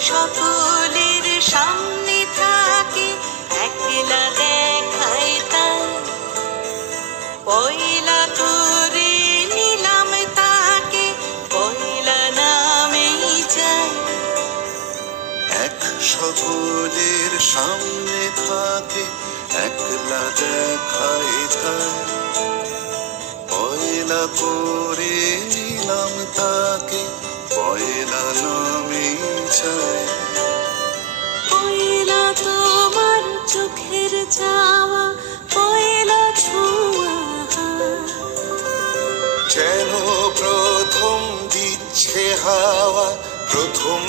সকলের সামনে থাকে একলা দেখায় তাই পয়লা করে নিলাম তাকে পয়লা নামেই যায় এক সকলের সামনে থাকে একলা দেখায় তাই পয়লা করে নিলাম তাকে পয়লা নামেই যায় পয়লা তোমার চোখের চাওয়া পয়লা ছোঁয়া যেন প্রথম দিচ্ছে হাওয়া প্রথম